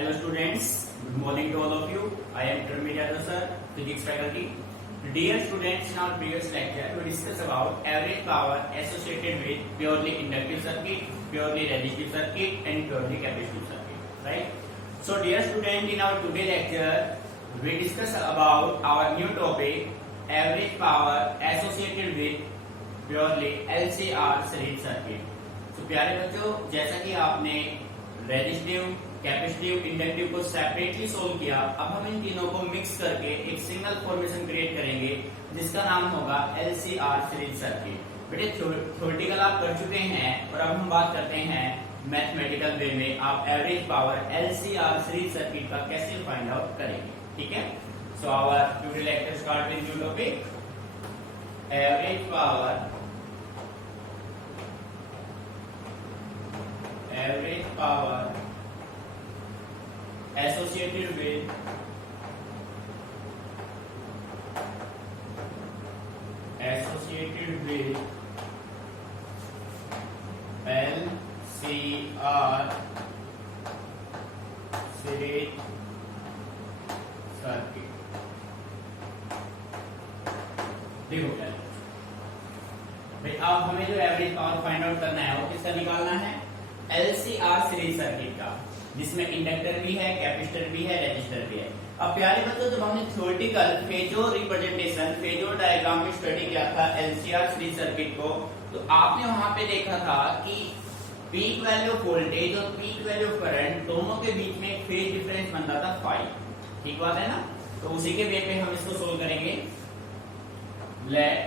Hello students, good morning to all of you. I am Intermediate Sir, Physics faculty. Dear students, in our previous lecture we discussed about average power associated with purely inductive circuit, purely resistive circuit and purely capacitive circuit, right? So dear student, in our today lecture we discuss about our new topic average power associated with purely LCR series circuit. तो प्यारे बच्चों, जैसा कि आपने resistive, capacitive, inductive को separately solve किया, अब हम इन तीनों को मिक्स करके एक सिंगल फॉर्मेशन क्रिएट करेंगे जिसका नाम होगा LCR सीरीज सर्किट। बेटे थ्योरेटिकल आप कर चुके हैं और अब हम बात करते हैं मैथमेटिकल वे में आप average power LCR series circuit का कैसे फाइंड आउट करेंगे। ठीक है, so our today lecture start with new topic average power associated with LCR series circuit। देखो क्या भाई, अब हमें जो एवरेज पावर फाइंड आउट करना है वो किसका निकालना है, LCR सीरीज सर्किट का, जिसमें इंडक्टर भी है, कैपेसिटर भी है, रेजिस्टर भी है। अब प्यारे बच्चों, जब हमने थ्योरेटिकल फेजो रिप्रेजेंटेशन, फेजो डायग्राम में स्टडी किया था LCR सीरीज सर्किट को, तो आपने वहां पे देखा था कि पीक वैल्यू ऑफ वोल्टेज और पीक वैल्यू ऑफ करंट दोनों के बीच में एक फेज डिफरेंस बन रहा था फाई। ठीक बात है ना? तो उसी के वे पे हम इसको सोल्व करेंगे। Let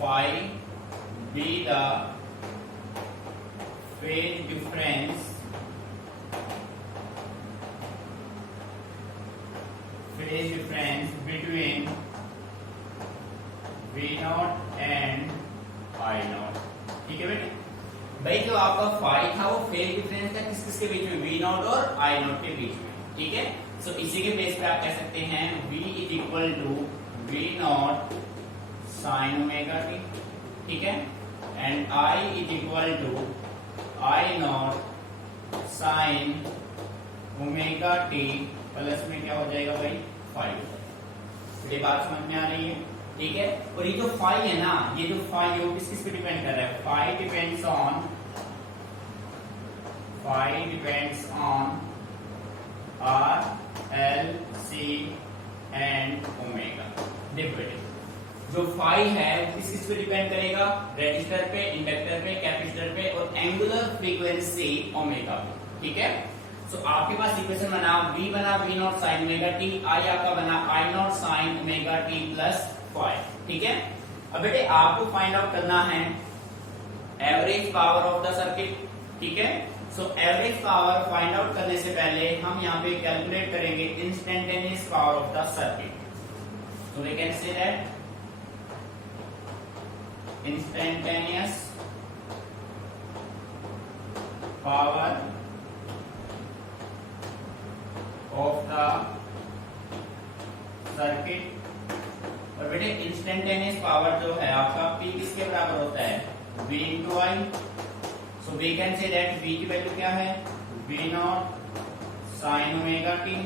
phi be the phase difference between V0 and I0। ठीक है बेटे, भाई जो आपका फाई था वो फेज डिफरेंस था किस किस के बीच में, V0 और I0 के बीच में। ठीक है, सो इसी के बेस पे आप कह सकते हैं V is equal to V0 sine omega t. ठीक है, and I is equal to I0 sine omega t plus में क्या हो जाएगा भाई, फाइव। ये बात समझ में आ रही है? ठीक है, और ये जो फाई है ना, ये जो फाई है वो किस किस पे डिपेंड कर रहा है, phi depends on R, L, C and omega. देखो बेटे, जो फाई है किस किस पे डिपेंड करेगा, रेजिस्टर पे, इंडक्टर पे, कैपेसिटर पे और एंगुलर फ्रीक्वेंसी ओमेगा पे। ठीक है, सो आपके पास इक्वेशन बना V बना V0 sine omega T, I आपका बना I0 sine omega t plus five. ठीक है, अब बेटे आपको फाइंड आउट करना है average power of the circuit. ठीक है, so average power find out करने से पहले हम यहाँ पे कैलकुलेट करेंगे instantaneous power of the circuit. So we can say that instantaneous power of the circuit। और बेटे इंस्टेंटेनियस पावर जो है आपका P किसके बराबर होता है, V into I. So we can say that V की वैल्यू क्या है, V0 sine omega t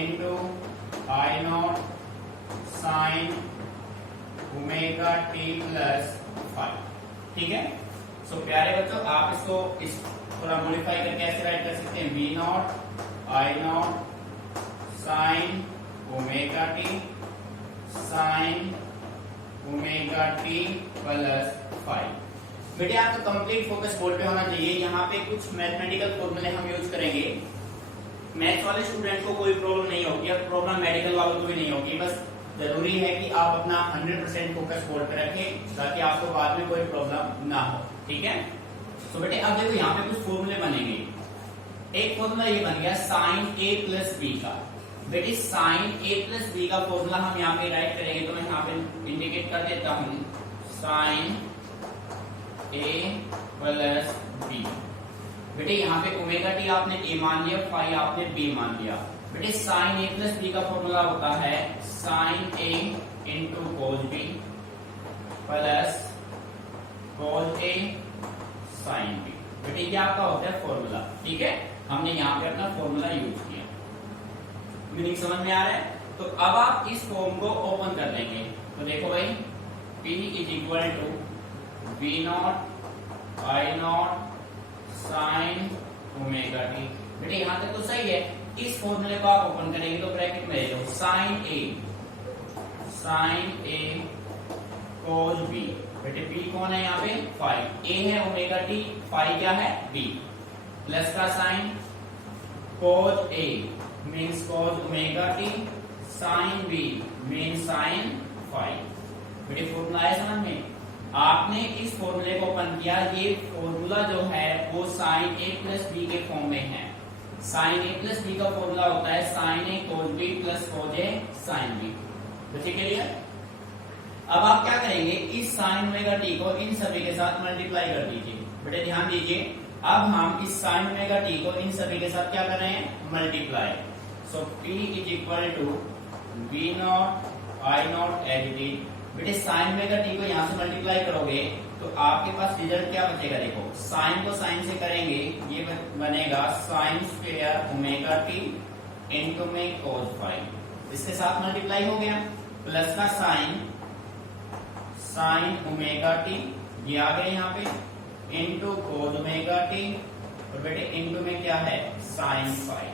into I0 sine omega t plus five. ठीक है, सो प्यारे बच्चों आप इसको इस थोड़ा मॉडिफाई करके ऐसे राइट कर सकते हैं, V0 I0 sine omega t sign omega t plus five. बेटे आपका कंप्लीट फोकस बोर्ड पे होना चाहिए। यहाँ पे कुछ मैथमेटिकल फॉर्मूले हम यूज करेंगे, मैथ्स वाले स्टूडेंट को कोई प्रॉब्लम नहीं होगी और प्रॉब्लम मेडिकल वालों को भी नहीं होगी। बस जरूरी है कि आप अपना 100% फोकस बोर्ड पे रखें ताकि आपको बाद में कोई प्रॉब्लम ना हो। ठीक है, तो बेटे अब देखो यहाँ पे कुछ फॉर्मूले बनेंगे। एक फॉर्मूला ये बन गया साइन A प्लस बी का। बेटे साइन A प्लस बी का फॉर्मूला हम यहाँ पे राइट करेंगे, तो मैं यहाँ पे इंडिकेट कर देता हूँ साइन A प्लस बी। बेटे यहाँ पे ओमेगा टी आपने A मान लिया, फाई आपने B मान लिया। बेटे साइन A प्लस बी का फॉर्मूला होता है sine A into cos B plus cos A sine B। बेटे ये आपका होता है फॉर्मूला। ठीक है, हमने यहाँ पे अपना फॉर्मूला यूज किया। मीनिंग समझ में आ रहा है? तो अब आप इस फॉर्म को ओपन कर लेंगे तो देखो भाई P is equal to V naught I naught sine omega t. बेटे यहाँ तक तो सही है। इस फॉर्मूले को आप ओपन करेंगे तो ब्रैकेट में ले लो साइन ए कोस बी। बेटे बी कौन है यहाँ पे? फाई। ए है ओमेगा टी, फाई क्या है? बी। प्लस का sine cos A means cos omega t, sine B means sine phi. बेटे फॉर्मूला है समझ में? आपने इस फॉर्मूले को ओपन किया, ये फॉर्मूला जो है वो साइन ए प्लस बी के फॉर्म में है। साइन ए प्लस बी का फॉर्मूला होता है साइन ए कोस बी प्लस कोस ए साइन बी। बच्चे क्लियर? अब आप क्या करेंगे, इस साइन ओमेगा टी को इन सभी के साथ मल्टीप्लाई कर दीजिए। बेटे ध्यान दीजिए, अब हम इस साइन ओमेगा टी को इन सभी के साथ क्या कर रहे हैं? Multiply. So P is equal to V naught I naught H D. बेटे साइन ओमेगा टी को यहाँ से मल्टीप्लाई करोगे तो आपके पास रिजल्ट क्या बचेगा? देखो साइन को साइन से करेंगे, ये बनेगा sign square omega T into में कोस फाई। इसके साथ मल्टीप्लाई हो गया, प्लस का साइन साइन ओमेगा टी, ये आ गया यहाँ पे इनटू कोस ओमेगा टी, और बेटे इनटू में क्या है? Sign phi.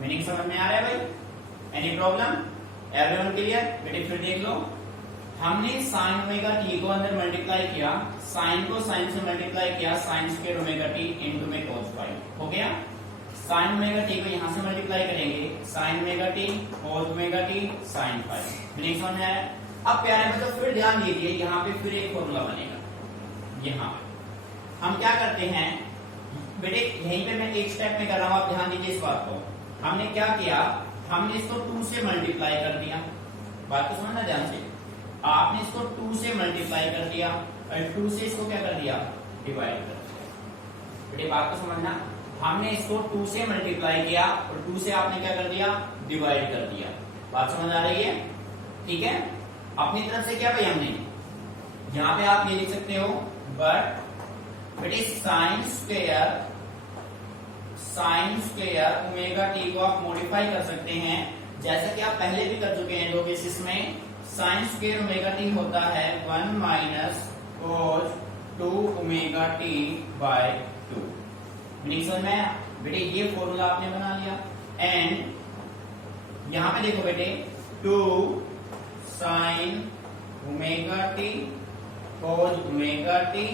मीनिंग समझ में आ रहा है भाई? Any problem? Everyone clear? बेटे फिर देख लो, हमने साइन ओमेगा टी को अंदर मल्टीप्लाई किया, साइन को साइन से मल्टीप्लाई किया, sine square omega T into में कोस फाई हो गया। साइन ओमेगा टी को यहां से मल्टीप्लाई करेंगे, sine omega t cos omega t sine phi. Meaning समझ में आया? अब प्यारे बच्चों फिर ध्यान दीजिए, यहाँ पे फिर एक फॉर्मूला बनेगा। यहाँ हम क्या करते हैं बेटे, यहीं पे मैं एक स्टेप में कर रहा हूं, आप ध्यान दीजिए इस बात को। हमने क्या किया, हमने इसको 2 से मल्टीप्लाई कर दिया। बात को समझना ध्यान से, आपने इसको 2 से मल्टीप्लाई कर दिया और 2 से इसको क्या कर दिया? डिवाइड कर दिया। बेटे बात को समझना, हमने इसको 2 से मल्टीप्लाई किया और 2 से आपने क्या कर दिया? डिवाइड कर दिया। बात समझ आ रही है? ठीक है, अपनी तरफ से क्या भाई हमने यहाँ पे आप ये लिख सकते हो, बट बेटे साइन स्क्वायर ओमेगा टी को आप मॉडिफाई कर सकते हैं, जैसा कि आप पहले भी कर चुके हैं 2 केसेस में। साइन स्क्वायर ओमेगा टी होता है 1 minus cos 2 omega t by 2। Meaning समझ में आया? बेटे ये फॉर्मूला आपने बना लिया, एंड यहां पे देखो बेटे 2 sine omega t cos omega t.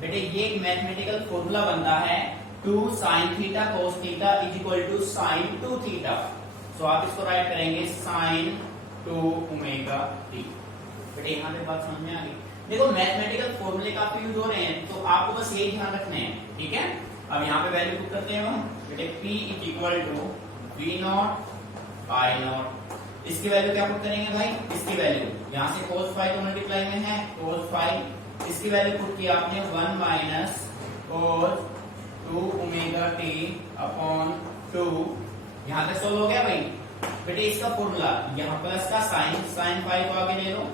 बेटे ये एक मैथमेटिकल फॉर्मूला बनता है 2 sine theta cos theta is equal to sine 2 theta. So आप इसको राइट करेंगे साइन 2 ओमेगा टी। बेटे यहाँ पे बात समझ में आ गई? देखो मैथमेटिकल फॉर्मूले काफी यूज हो रहे हैं, तो आपको बस यही ध्यान रखने हैं। ठीक है, अब यहाँ पे वैल्यू पुट करते हैं हम। बेटे P is equal to V naught I naught. इसकी वैल्यू क्या पुट करेंगे भाई? इसकी वैल्यू यहाँ से कोस फाई तो मल्टीप्लाई में है, कोस फाई। इसकी वैल्यू पुट की आपने 1 minus cos 2 omega T upon 2। यहां तक सोल्व हो गया भाई? बेटे इसका फॉर्मूला यहाँ प्लस का साइन फाई को आगे ले लो,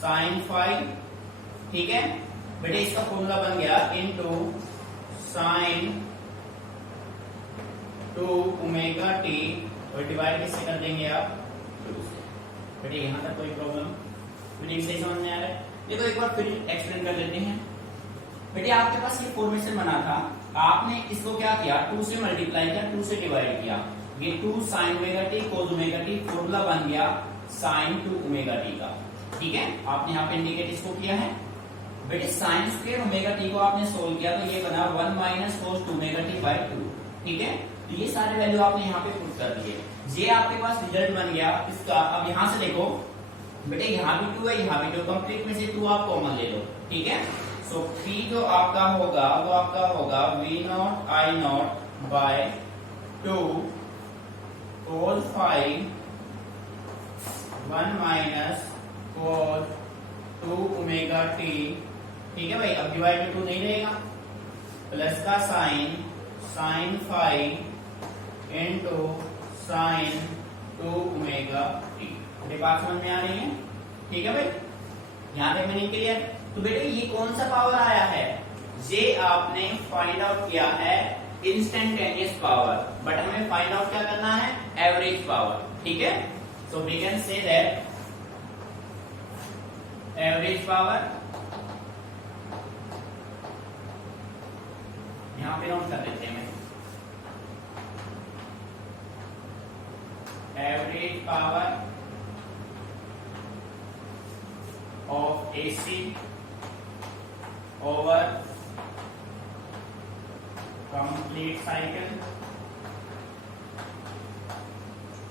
साइन फाई। ठीक है बेटे, इसका फॉर्मूला बन गया इनटू साइन 2 ओमेगा टी, और डिवाइड किससे कर देंगे आप? 2 से। बेटे यहाँ तक कोई प्रॉब्लम? मीनिंग सही समझ में आ रहा है? देखो एक बार फिर एक्सप्लेन कर लेते हैं। बेटे आपके पास ये फॉर्मेशन बना था, आपने इसको क्या किया? 2 से मल्टीप्लाई किया, 2 से डिवाइड किया। ये 2 sine omega t cos omega T, formula बन गया साइन 2 ओमेगा टी का। ठीक है, आपने यहाँ पे इंडिकेट इसको किया है। बेटे साइन स्क्वायर ओमेगा टी को आपने सोल्व किया तो ये बना 1 minus cos 2 omega t by 2। ठीक है, तो ये सारे वैल्यू आपने यहाँ पे पुट कर दिए, ये आपके पास रिजल्ट बन गया इसका। अब यहाँ से देखो बेटे, यहाँ भी 2 है, यहाँ भी 2, कंप्लीट में से 2 आप कॉमन ले लो। ठीक है, सो P जो आपका होगा वो आपका होगा V naught I naught by 2 cos phi 1 minus cos 2 omega t. ठीक है भाई, अब डिवाइड में 2 नहीं रहेगा, प्लस का sine phi into sine 2 omega t. ये बात समझ में आ रही है? ठीक है भाई, यहां तक मीनिंग क्लियर? तो बेटे ये कौन सा पावर आया है? ये आपने फाइंड आउट किया है इंस्टेंटेनियस पावर, बट हमें फाइंड आउट क्या करना है, एवरेज पावर, ठीक है। So we can say that average power, यहां पे नोट कर देते हैं, average power of AC over complete cycle,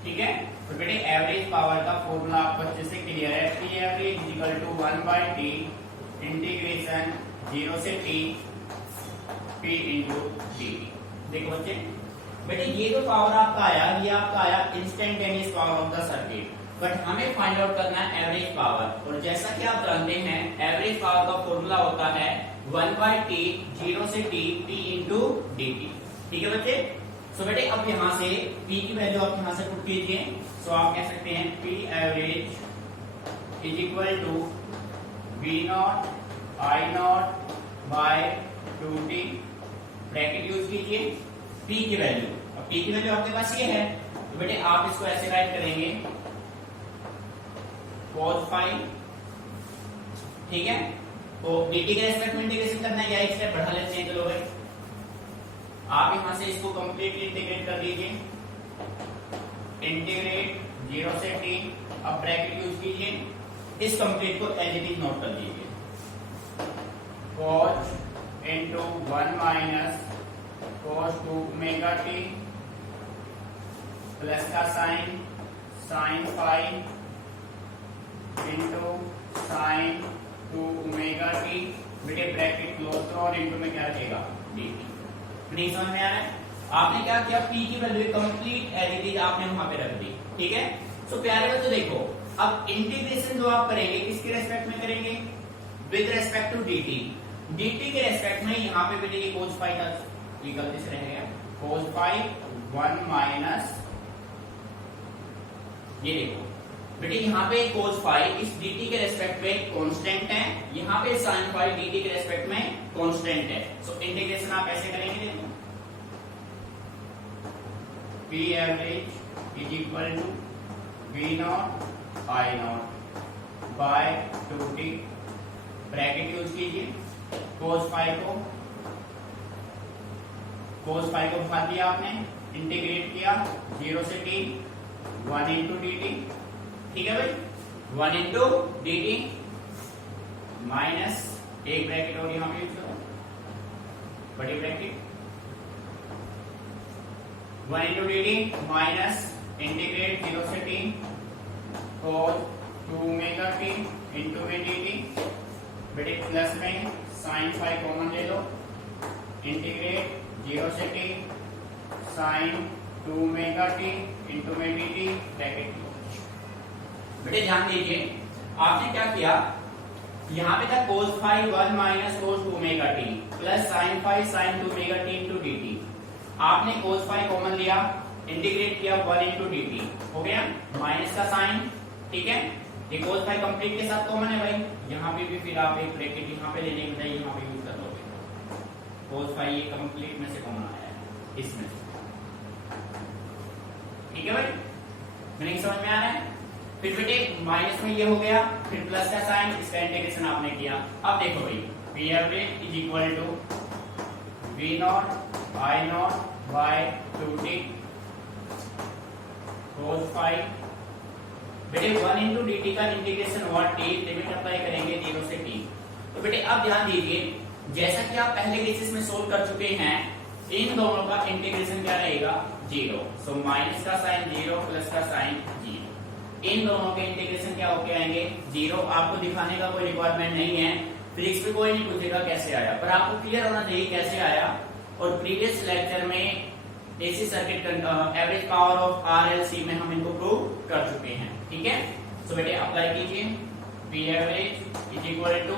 ठीक है। तो बेटे एवरेज पावर का फॉर्मूला आपको अच्छे से क्लियर है, P average equal to 1/t integration 0 से t p इंटू dt। देखो बच्चे, बेटे ये जो पावर आपका आया, ये आपका आया instantaneous power of the circuit, but हमें फाइंड आउट करना है एवरेज पावर। और जैसा कि आप जानते हैं एवरेज पावर का फॉर्मूला होता है 1/t 0 से t p इंटू dt, ठीक है बच्चे। सो बेटे अब यहां से p की वैल्यू आप यहां से पुट कीजिए। सो आप कह सकते हैं p average is equal to v naught i naught by 2t, bracket use कीजिए, p की वैल्यू, अब p की वैल्यू आपके पास ये है, तो बेटे आप इसको ऐसे राइट करेंगे cos फाई, ठीक है। तो dt के रेस्पेक्ट में इंटीग्रेशन करना है, या एक स्टेप बढ़ा लेते हैं, चलो भाई आप यहां से इसको कंप्लीटली इंटीग्रेट कर दीजिए, इंटीग्रेट 0 से t, अब ब्रैकेट यूज कीजिए, इस कंप्लीट को एज इट इज नोट कर दीजिए, cos into 1 minus cos 2 omega t plus का sine sin phi into sin 2 omega t, बेटे ब्रैकेट क्लोज करो और इंटू में क्या रहेगा dt। नहीं समझ में आ रहा है? आपने क्या किया, p की value complete as it is आपने वहां पे रख दी, ठीक है। सो प्यारे बच्चों देखो, अब इंटीग्रेशन जो आप करेंगे किसके रेस्पेक्ट में करेंगे, with respect to dt, dt के रेस्पेक्ट में यहाँ पे बेटे ये cos फाई का ये गलती से रह गया, cos फाई 1 माइनस, ये देखो बेटे यहाँ पे cos फाई इस dt के रेस्पेक्ट में कांस्टेंट है, यहाँ पे sin फाई dt के रेस्पेक्ट में कांस्टेंट है। सो इंटीग्रेशन आप ऐसे करेंगे, देखो p average is equal to v naught i naught by 2t, bracket use कीजिए, cos फाई को उठा दिया आपने, इंटीग्रेट किया 0 से t 1 इंटू dt, ठीक है भाई 1 इंटू dt माइनस एक ब्रैकेट और यहां पे यूज करो, बड़ी bracket 1 into dt minus integrate 0 से t cos 2 omega t into में dt, बेटे प्लस में sin फाई कॉमन ले लो, इंटीग्रेट 0 से t sin 2 omega t into में dt, ब्रैकेट लो। बेटे ध्यान दीजिए, आपने क्या किया, यहाँ पे था cos phi 1 minus cos 2 omega t plus sin phi sin 2 omega t into dt, आपने cos फाई कॉमन लिया, इंटीग्रेट किया 1 इंटू dt, हो गया माइनस का साइन, ठीक है। ये cos फाई कंप्लीट के साथ कॉमन है भाई, यहाँ पे भी फिर आप एक ब्रैकेट यहाँ पे लेने के बजाय यहाँ पे यूज कर लोगे, cos फाई ये कंप्लीट में से कॉमन आया है इसमें से, ठीक है भाई, मीनिंग समझ में आ रहा है। फिर बेटे माइनस में ये हो गया, फिर प्लस का साइन, इसका इंटीग्रेशन आपने किया। अब देखो भाई P average is equal to V naught I naught by 2t cos phi, बेटे 1 इंटू dt का इंटीग्रेशन हुआ t, लिमिट अप्लाई करेंगे 0 से t। तो बेटे अब ध्यान दीजिए, जैसा कि आप पहले केसेस में सोल्व कर चुके हैं, इन दोनों का इंटीग्रेशन क्या रहेगा 0, सो माइनस का साइन 0 प्लस का साइन 0, इन दोनों के इंटीग्रेशन क्या होके आएंगे 0। आपको दिखाने का कोई रिक्वायरमेंट नहीं है, फिजिक्स में कोई नहीं पूछेगा कैसे आया, पर आपको क्लियर होना चाहिए कैसे आया। और प्रीवियस लेक्चर में AC circuit average power of RLC में हम इनको प्रूव कर चुके हैं, ठीक है। सो बेटे अप्लाई कीजिए, P average is equal to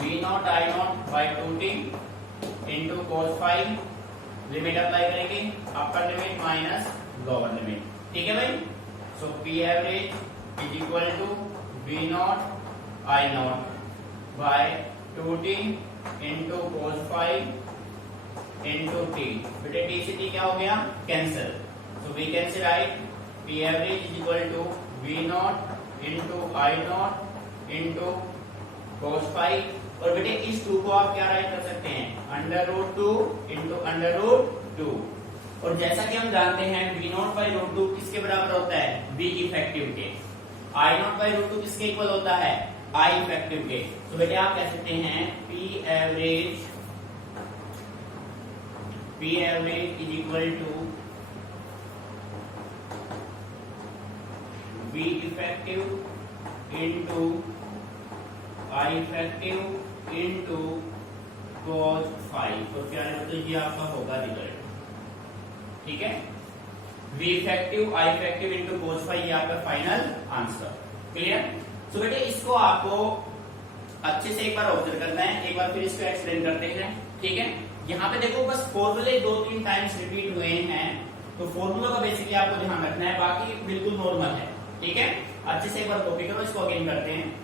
V naught I naught by 2t into cos phi, limit apply करेंगे upper limit minus lower limit, ठीक है भाई। So P average is equal to V naught I naught by 2t into cos phi into t, बेटे t से t क्या हो गया, cancel. So we can say write P average is equal to V naught into I naught into cos phi. और बेटे इस 2 को आप क्या राइट कर सकते हैं, under root 2 into under root 2। और जैसा कि हम जानते हैं वी नॉट बाई रूट 2 किसके बराबर होता है, बी इफेक्टिव के। आई नॉट बाई रूट 2 किसके इक्वल होता है, आई इफेक्टिव के। तो बेटे आप कह सकते हैं P average is equal to V effective into I effective into cos phi. तो क्या है, तो ये आपका होगा रिजल्ट, ठीक है। V effective I effective into cos phi, ये आपका फाइनल आंसर। क्लियर। सो बेटे इसको आपको अच्छे से एक बार ऑब्जर्व करना है, एक बार फिर इसको एक्सप्लेन करते हैं, ठीक है। यहाँ पे देखो बस फॉर्मूले 2-3 टाइम्स रिपीट हुए हैं, तो फॉर्मूला का बेसिकली आपको ध्यान रखना है, बाकी बिल्कुल नॉर्मल है, ठीक है। अच्छे से एक बार कॉपी करो, इसको अगेन करते हैं।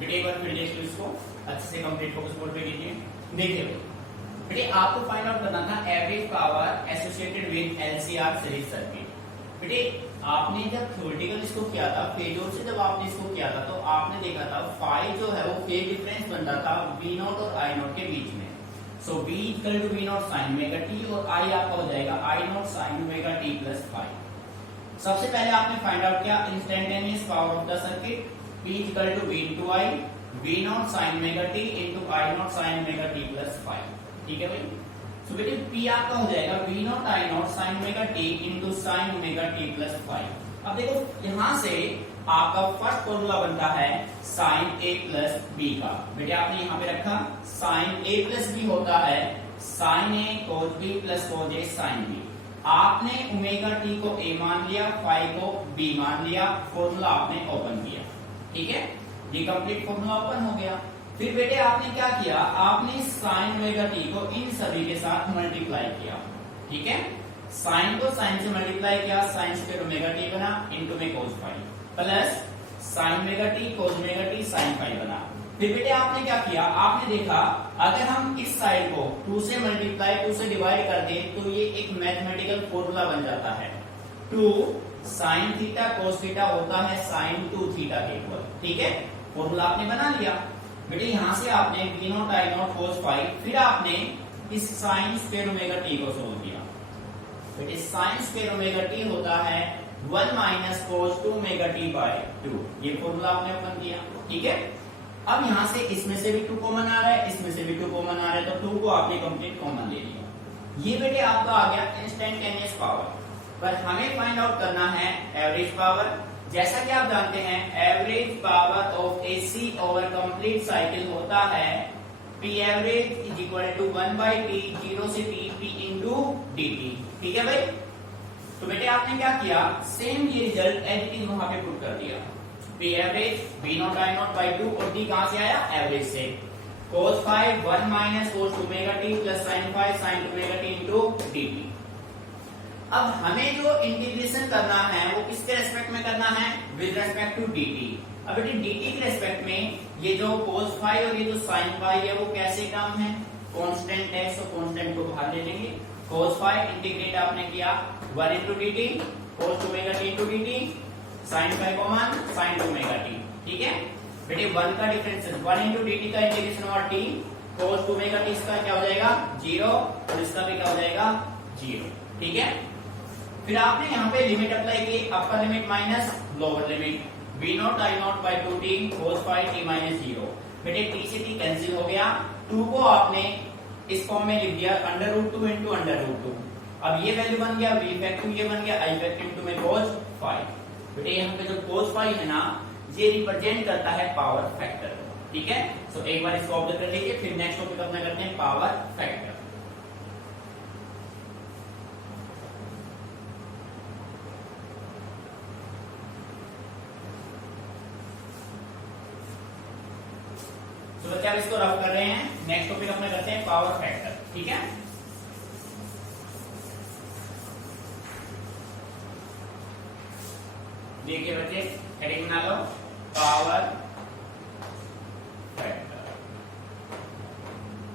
बेटे एक बार फिर देख लो इसको अच्छे से, कंप्लीट फोकस बोर्ड पे कीजिए। देखिए बेटे आपको फाइंड आउट करना था average power associated with LCR series circuit. बेटे आपने जब थ्योरेटिकल इसको किया था, फेजोर से जब आपने इसको किया था, तो आपने देखा था फाई जो है वो फेज डिफरेंस बनता था वी नॉट और आई नॉट के बीच में। So B equal to V naught sine omega t, और आई आपका हो जाएगा I naught sine omega t plus phi. सबसे पहले आपने फाइंड आउट किया instantaneous power of the circuit, P equal to V into I, V naught sine omega t into I naught sine omega t plus five, ठीक है भाई। सो बेटे P आपका हो जाएगा V not I naught sine omega t into sine omega t plus five. अब देखो यहां से आपका फर्स्ट फॉर्मूला बनता है साइन A प्लस B का। बेटे आपने यहां पे रखा साइन A प्लस B होता है sine A cos B plus cos A sine B। आपने ओमेगा टी को A मान लिया, फाई को B मान लिया, फॉर्मूला आपने ओपन किया, ठीक है। ये कंप्लीट फॉर्मूला ओपन हो गया। फिर बेटे आपने क्या किया, आपने साइन ओमेगा टी को इन सभी के साथ मल्टीप्लाई किया, ठीक है। साइन को साइन से मल्टीप्लाई किया, साइन स्क्वायर ओमेगा टी बना इंटू में cos phi plus sine omega t cos omega t sine phi बना। फिर बेटे आपने क्या किया, आपने देखा अगर हम इस साइड को 2 से मल्टीप्लाई 2 से डिवाइड कर दें तो ये एक मैथमेटिकल फॉर्मूला बन जाता है 2 साइन थीटा कोस थीटा होता है साइन 2 थीटा के इक्वल, ठीक है। फॉर्मूला आपने बना लिया। बेटे यहां से आपने V naught I naught cos phi, फिर आपने इस साइन स्क्वायर ओमेगा टी को सोल्व किया। बेटे साइन स्क्वायर ओमेगा टी होता है 1 minus cos 2 omega t by 2, ये फॉर्मूला आपने ओपन किया, ठीक है। अब यहां से इसमें से भी 2 कॉमन आ रहा है, इसमें से भी 2 कॉमन आ रहा है, तो 2 को आपने कंप्लीट कॉमन ले लिया। ये बेटे आपका आ गया इंस्टेंटेनियस पावर। पर हमें फाइंड आउट करना है एवरेज पावर। जैसा कि आप जानते हैं average power of AC over complete cycle होता है P average is equal to 1 by t 0 से t P into d t, ठीक है भाई। तो बेटे आपने क्या किया, सेम ये रिजल्ट एज इट इज वहां पे पुट कर दिया। P average V naught I naught by 2 और टी कहां से आया, एवरेज से। cos 5 1 minus cos omega t plus sin 5 sin omega t into d T. अब हमें जो इंटीग्रेशन करना है वो किसके रेस्पेक्ट में करना है, विद रेस्पेक्ट टू dt। अब बेटे dt के रेस्पेक्ट में ये जो cos फाई और ये जो sin फाई है वो कैसे टर्म है, कांस्टेंट है, सो कांस्टेंट को बाहर ले लेंगे। cos phi इंटीग्रेट आपने किया 1 into dt cos omega t into dt sin phi को मान sin ओमेगा t। ठीक है बेटे 1 का डिफरेंस 1 into dt का इंटीग्रेशन और t cos ओमेगा t इसका क्या हो जाएगा 0 और इसका भी क्या हो जाएगा 0। ठीक है फिर आपने यहाँ पे लिमिट अप्लाई की, अपर limit minus lower limit v naught i not by 2t cos phi t minus 0। बेटे t से t कैंसिल हो गया, 2 को आपने इस फॉर्म में लिख दिया √2 into √2। अब ये वैल्यू बन गया v फैक्टर, ये बन गया i फैक्टर इनटू में cos phi। बेटे यहाँ पे जो cos phi है ना ये रिप्रेजेंट करता है पावर फैक्टर। ठीक है सो एक बार इसको ऑब्जर्व कर लीजिए, फिर नेक्स्ट टॉपिक अपना करते हैं पावर फैक्टर। तो बच्चे आप इसको रफ कर रहे हैं, नेक्स्ट टॉपिक अपना करते हैं पावर फैक्टर। ठीक है देखिए बच्चे हेडिंग बना लो पावर फैक्टर।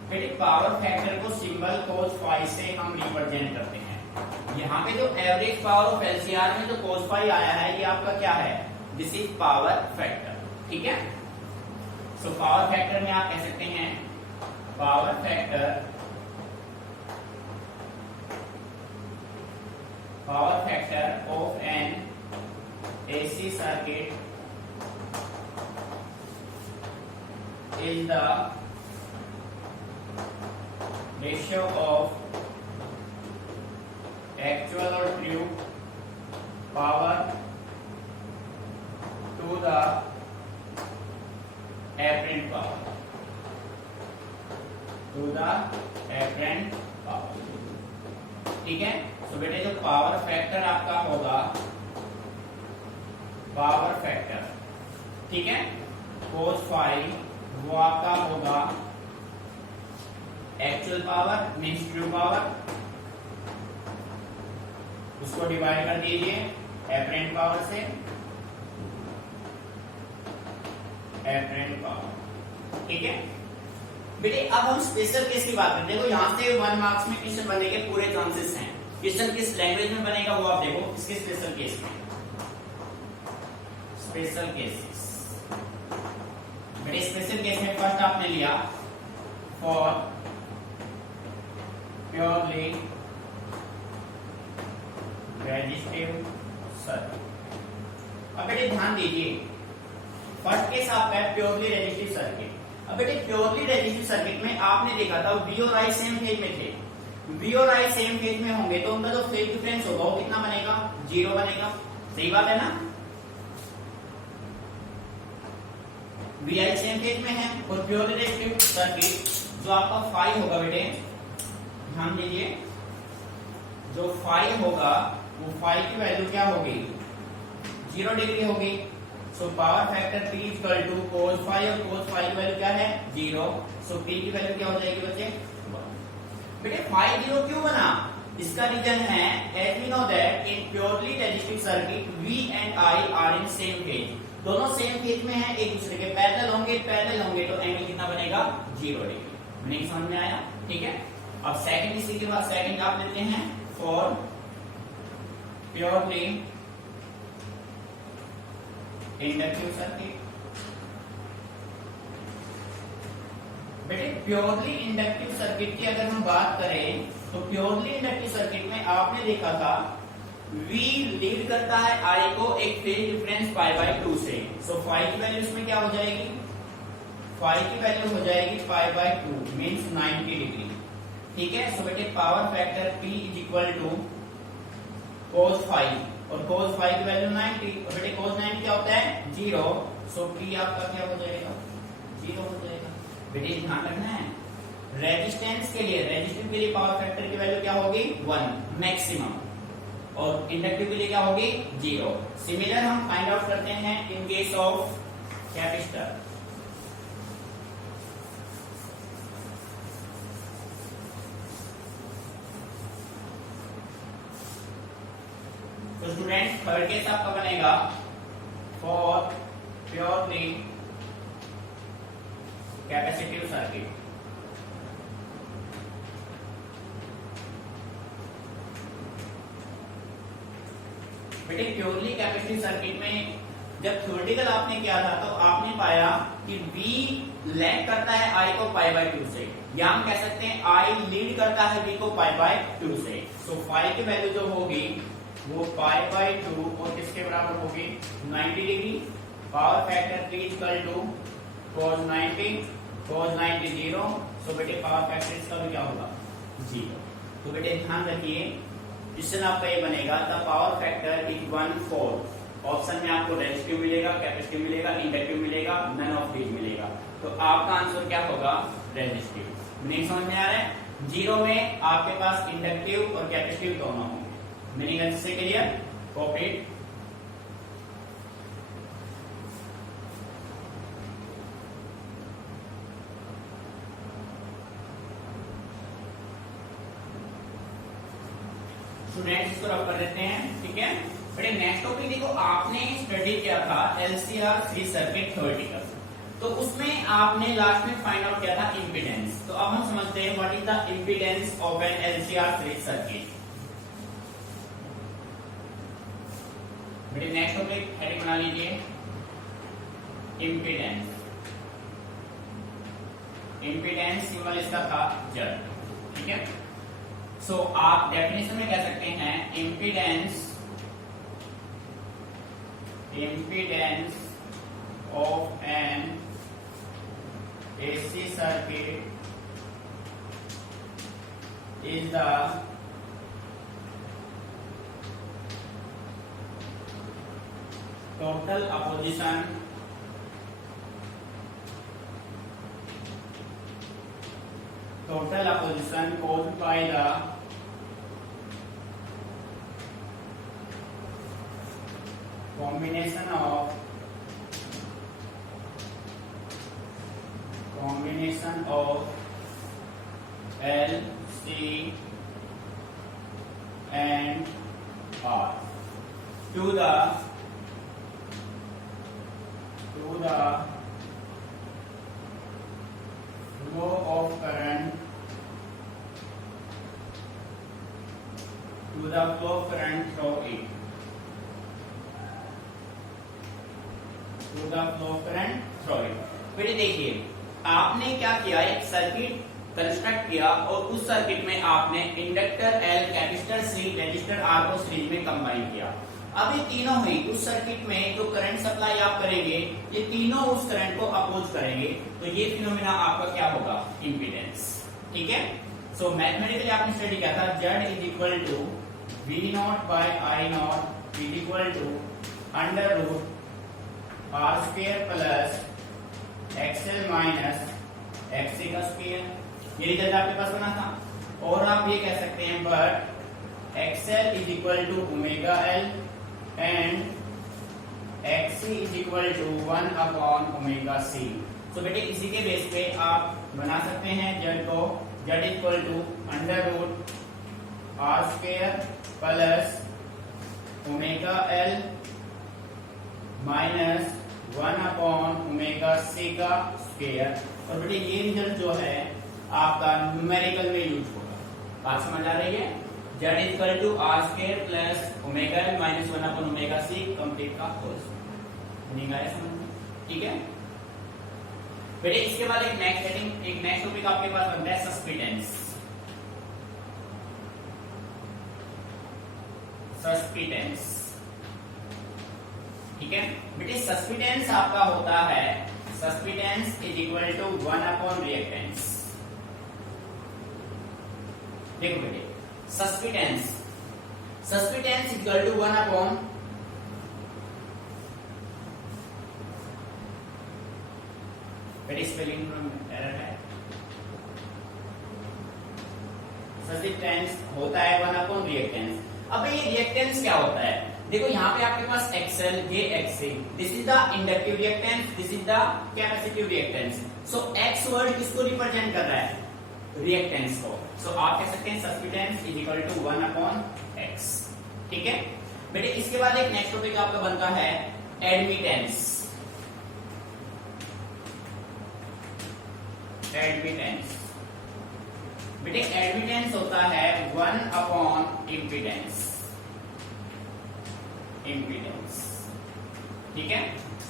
बेटे पावर फैक्टर को सिंबल cos phi से हम रिप्रेजेंट करते हैं। यहाँ पे जो एवरेज पावर ऑफ एलसीआर में जो cos phi आया है ये आपका क्या है, दिस इज पावर फैक्टर। ठीक है सो पावर फैक्टर में आप कह सकते हैं power factor of an AC circuit is the ratio of actual or true power to the apparent power ठीक है सो बेटे जो पावर फैक्टर आपका होगा पावर फैक्टर, ठीक है cos phi वो आपका होगा actual power means true power, उसको डिवाइड कर दीजिए एपरेंट पावर से, एपरेंट पावर। ठीक है बेटे अब हम स्पेशल केस की बात करते हैं। देखो यहाँ से 1 मार्क्स में क्वेश्चन बनने के पूरे चांसेस हैं। क्वेश्चन किस लैंग्वेज में बनेगा वो आप देखो, इसके स्पेशल केस में स्पेशल केसेस। मेरे स्पेशल केस में फर्स्ट आपने लिया फॉर प्योरली रेजिस्टिव सर्किट। अब बेटे ध्यान दीजिए फर्स्ट केस आपका है प्योरली रेजिस्टिव सर्किट। अब बेटे प्योरली रेजिस्टिव सर्किट में आपने देखा था V और I सेम फेज में थे, V और I सेम फेज में होंगे तो उनका जो फेज डिफरेंस होगा वो कितना बनेगा 0 बनेगा। सही बात है ना, VI सेम फेज में है और प्योरली रेजिस्टिव सर्किट जो आपका फाई होगा बेटे ध्यान दीजिए जो फाई होगा वो फाई की वैल्यू क्या होगी 0 डिग्री होगी। So power factor P equal to cos phi और cos phi की वैल्यू क्या है 0। सो P की वैल्यू क्या हो जाएगी बच्चे बेटे phi 0 क्यों बना, इसका रीजन है as we know that in purely resistive circuit V and I are in same phase। दोनों सेम फेज में है, एक दूसरे के पैरेलल होंगे तो एंगल कितना बनेगा 0 डिग्री। नहीं समझ में आया। ठीक है अब सेकंड, इसी के बाद सेकंड आप लेते हैं फॉर प्योरली इंडक्टिव सर्किट। बेटे प्योरली इंडक्टिव सर्किट की अगर हम बात करें तो प्योरली इंडक्टिव सर्किट में आपने देखा था V लीड करता है I को एक फेज डिफरेंस π/2 से। सो phi की वैल्यू इसमें क्या हो जाएगी, phi की वैल्यू हो जाएगी π/2 मींस 90 डिग्री। ठीक है सो बेटे power factor P is equal to cos phi और cos phi की वैल्यू 90 और बेटे cos 90 क्या होता है 0। सो P आपका क्या हो जाएगा 0 हो जाएगा। बेटे ध्यान रखना है रेजिस्टेंस के लिए, रेजिस्टिव के लिए पावर फैक्टर की वैल्यू क्या होगी 1 मैक्सिमम और इंडक्टिव के लिए क्या होगी 0। सिमिलर हम फाइंड आउट करते हैं इन केस ऑफ कैपेसिटर। तो स्टूडेंट थर्ड केस आपका बनेगा फॉर प्योरली कैपेसिटिव सर्किट। बेटे प्योरली कैपेसिटिव सर्किट में जब थ्योरेटिकल आपने किया था तो आपने पाया कि V लैग करता है I को पाई बाय 2 से, या हम कह सकते हैं I लीड करता है V को पाई बाय 2 से। सो फाई की वैल्यू जो होगी वो पाई बाय 2 और किसके बराबर होगी 90 degree. Power factor P equal to cos 90 0। So बेटे पावर फैक्टर इसका भी क्या होगा 0। तो बेटे ध्यान रखिए क्वेश्चन आपका ये बनेगा the power factor is 1/4। Option में आपको रेजिस्टिव मिलेगा, कैपेसिटिव मिलेगा, इंडक्टिव मिलेगा, नन ऑफ दीज मिलेगा। तो आपका आंसर क्या होगा रेजिस्टिव। मीनिंग समझ में आ रहा है। 0 में आपके पास इंडक्टिव और कैपेसिटिव दोनों होंगे। मीनिंग अच्छे से क्लियर। कॉपी स्टूडेंट्स इसको रब कर देते हैं, ठीक है। बड़े नेक्स्ट टॉपिक देखो, आपने स्टडी किया था LCR 3 सर्किट थ्योरेटिकल, तो उसमें आपने लास्ट में फाइंड आउट किया था इंपीडेंस। तो अब हम समझते हैं what is the impedance of an LCR 3 circuit. बड़े नेक्स्ट टॉपिक हेडिंग बना लीजिए इंपीडेंस। इंपीडेंस सिंबल इसका था Z, ठीक है। सो आप डेफिनेशन में कह सकते हैं impedance of an AC circuit is the total opposition caused by the combination of L, C and R to the flow of current through it. बेटे देखिए आपने क्या किया, एक सर्किट कंस्ट्रक्ट किया और उस सर्किट में आपने inductor L, capacitor C, resistor R को सीरीज में कंबाइन किया। अब ये तीनों ही उस सर्किट में जो करंट सप्लाई आप करेंगे ये तीनों उस करंट को अपोज करेंगे, तो ये फिनोमेना आपका क्या होगा इंपीडेंस, ठीक है। सो मैथमेटिकली आपने स्टडी किया था Z is equal to V0 by I0 is equal to under root R square plus XL minus XC का स्क्वायर। ये रिजल्ट आपके पास बना था। और आप ये कह सकते हैं but XL is equal to omega L and XC is equal to 1 upon omega C। तो बेटे इसी के बेस पे आप बना सकते हैं Z को, Z equal to under root R square plus omega L minus 1 upon omega C का स्क्वायर। और बेटे ये रिजल्ट जो है आपका न्यूमेरिकल में यूज होगा। बात समझ आ रही है। Z equal to R square plus omega L minus 1 upon omega C complete का होल स्क्वायर। नहीं आया समझ में, ठीक है बेटे। इसके बाद एक नेक्स्ट टॉपिक आपके पास बनता है सस्पिटेंस। ठीक है बेटे, सस्पिटेंस आपका होता है susceptance is equal to 1 upon reactance. देखो बेटे सस्पिटेंस इक्वल टू 1 अपॉन बेटे स्पेलिंग एरर है। सस्पिटेंस होता है 1 अपॉन रिएक्टेंस। अब ये रिएक्टेंस क्या होता है, देखो यहाँ पे आपके पास XL, ये XC, this is the inductive reactance, this is the capacitive reactance. So X word किसको रिप्रेजेंट कर रहा है, रिएक्टेंस को। सो आप कह सकते हैं susceptance is equal to 1 upon X, ठीक है बेटे। इसके बाद एक नेक्स्ट टॉपिक आपका बनता है एडमिटेंस। बेटे एडमिटेंस होता है 1 अपॉन इम्पीडेंस। इम्पीडेंस। ठीक है,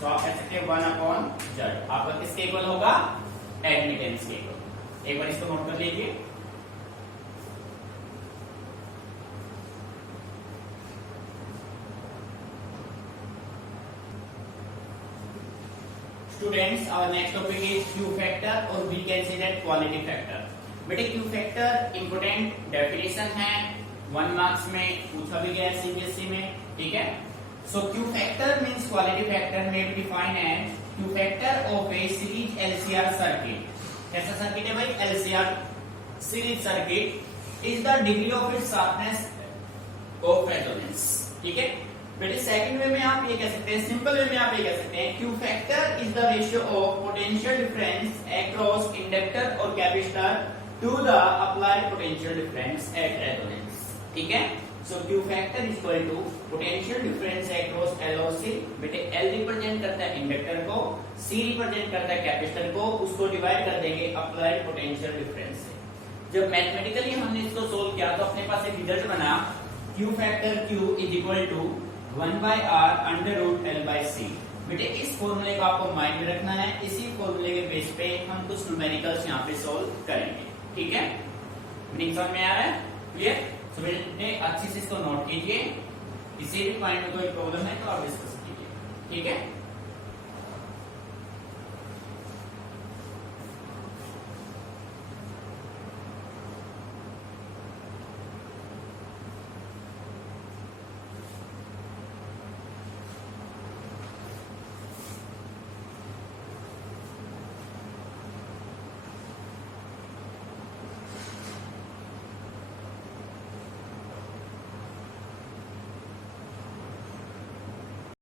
तो आप कह सकते हैं 1/Z आपका किसके इक्वल होगा, एडमिटेंस के इक्वल। एक बार इसको नोट कर लीजिए। Students, our next topic is Q factor और we can see that quality factor. बेटे क्यू फैक्टर इंपोर्टेंट डेफिनेशन है, 1 मार्क्स में पूछा भी गया है सीबीएसई में। ठीक है, so Q factor means quality factor may be defined as Q factor of a series LCR circuit. कैसा सर्किट है भाई, LCR series circuit is the degree of its sharpness of resonance. ठीक है बेटे, सेकंड वे में आप ये कह सकते हैं, सिंपल वे में आप ये कह सकते हैं Q factor is the ratio of potential difference across inductor और capacitor to the applied potential difference at resonance. ठीक है, so Q factor is equal to potential difference across L और सी। बेटे एल रिप्रेजेंट करता है inductor को, सी represent करता है कैपेसिटर को, उसको डिवाइड कर देंगे अप्लाइड पोटेंशियल डिफरेंस से। जब मैथमेटिकली हमने इसको सोल्व किया तो अपने पास एक रिजल्ट बना Q factor Q is equal to 1/r √L/C। बेटे इस फॉर्मूले को आपको माइंड में रखना है, इसी फॉर्मूले के बेस पे हम कुछ न्यूमेरिकल्स यहाँ पे सोल्व करेंगे। ठीक है, मीनिंग समझ में आ रहा है, क्लियर? तो बेटे अच्छे से इसको नोट कीजिए, किसी भी पॉइंट में कोई प्रॉब्लम है तो आप डिस्कस कीजिए। ठीक है।